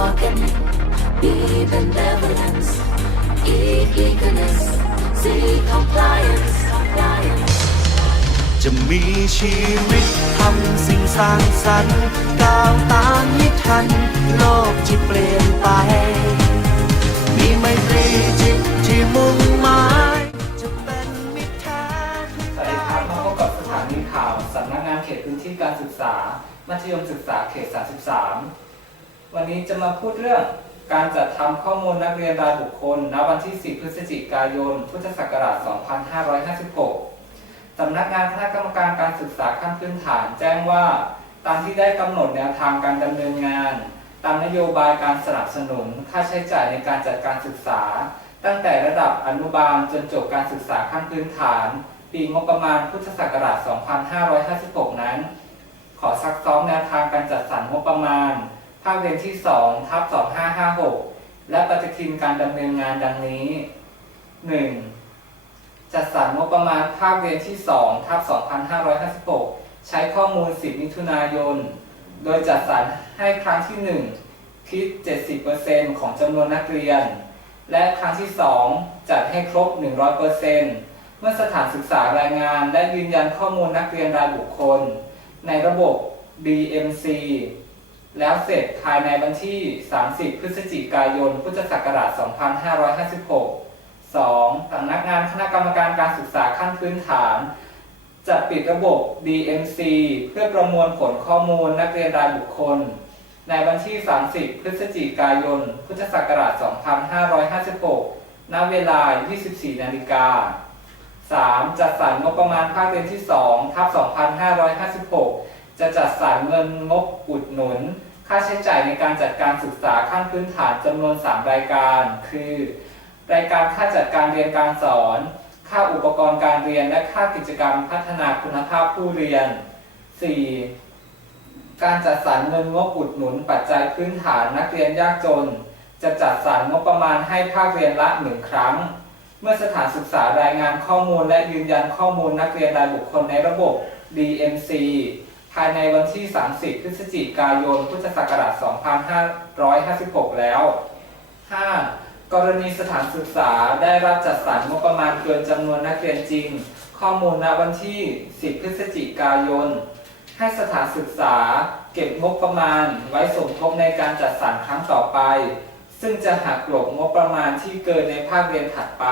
bargaining, B benevolence, E eagerness, C compliance, compliance. จะมีชีวิตทำสิ่งสร้างสรรค์ก้าวตามไม่ทัน โลกที่เปลี่ยนไป มีไมตรีจิตที่มุ่งหมายจะเป็นมิตรแท้สวัสดีครับมาพบกับสถานีข่าวสำนักงานเขตพื้นที่การศึกษา มัธยมศึกษาเขต 33 วันนี้จะมาพูดเรื่องการจัดทำข้อมูลนักเรียนรายบุคคล ณ วันที่ 10 พฤศจิกายน พุทธศักราช 2556 สำนักงานคณะกรรมการการศึกษาขั้นพื้นฐานแจ้งว่า ตามที่ได้กำหนดแนวทางการดำเนินงาน ตามนโยบายการสนับสนุน ค่าใช้จ่ายในการจัดการศึกษา ตั้งแต่ระดับอนุบาลจนจบการศึกษาขั้นพื้นฐาน ปีงบประมาณพุทธศักราช 2556 นั้น ขอซักซ้อมแนวทาง ภาคเรียนที่2ทับ2556 และปฏิทินการดำเนินงานดังนี้ 1. จัดสรรงบประมาณภาคเรียนที่2ทับ2556 ใช้ข้อมูล 10 มิถุนายน โดยจัดสรรให้ครั้งที่ 1 คิด 70%ของจำนวนนักเรียน และครั้งที่ 2 จัดให้ครบ 100%เมื่อสถานศึกษารายงาน และยืนยันข้อมูลนักเรียนรายบุคคล ในระบบ BMC แล้วเสร็จภายในวันที่ 30 พฤศจิกายน พุทธศักราช 2556 2. สำนักงานคณะกรรมการการศึกษาขั้นพื้นฐาน จะปิดระบบ DMC เพื่อประมวลผลข้อมูลนักเรียนรายบุคคล ในวันที่ 30 พฤศจิกายน พุทธศักราช 2556 ณ เวลา 24 นาฬิกา 3. จัดสรรงบประมาณภาคเรียนที่ 2 ทับ 2556 จัดสรรเงินงบอุดหนุน ค่าใช้จ่ายในการจัดการศึกษาขั้นพื้นฐานจำนวน 3 รายการ คือ รายการค่าจัดการเรียนการสอน ค่าอุปกรณ์การเรียน และค่ากิจกรรมพัฒนาคุณภาพผู้เรียน 4. การจัดสรรเงินงบอุดหนุน ปัจจัยพื้นฐานนักเรียนยากจน จะจัดสรรงบประมาณให้ภาคเรียนละหนึ่งครั้งเมื่อสถานศึกษารายงานข้อมูลและยืนยันข้อมูลนักเรียนรายบุคคลในระบบ DMC ภายในวันที่ 30 พฤศจิกายน พุทธศักราช 2556 แล้ว 5. กรณีสถานศึกษาได้รับจัดสรรงบประมาณเกินจำนวนนักเรียนจริง ข้อมูลณวันที่ 10 พฤศจิกายน ให้สถานศึกษาเก็บงบประมาณไว้สมทบในการจัดสรรครั้งต่อไป ซึ่งจะหักกลบงบประมาณที่เกินในภาคเรียนถัดไป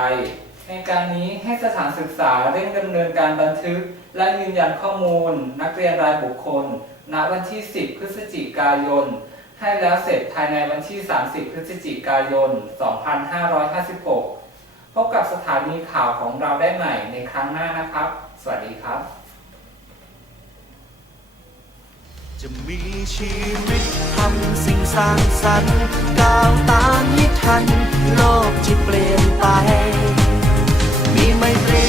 ในการนี้ให้สถานศึกษาเร่งดำเนินการบันทึก และยืนยันข้อมูล นักเรียนรายบุคคล ณ วันที่ 10 พฤศจิกายน ให้แล้วเสร็จภายในวันที่ 30 พฤศจิกายน 2556 พบกับสถานีข่าวของเราได้ใหม่ในครั้งหน้านะครับ สวัสดีครับ จะมีชีวิตทำสิ่งสร้างสรรค์ก้าวตามนิ be my friend.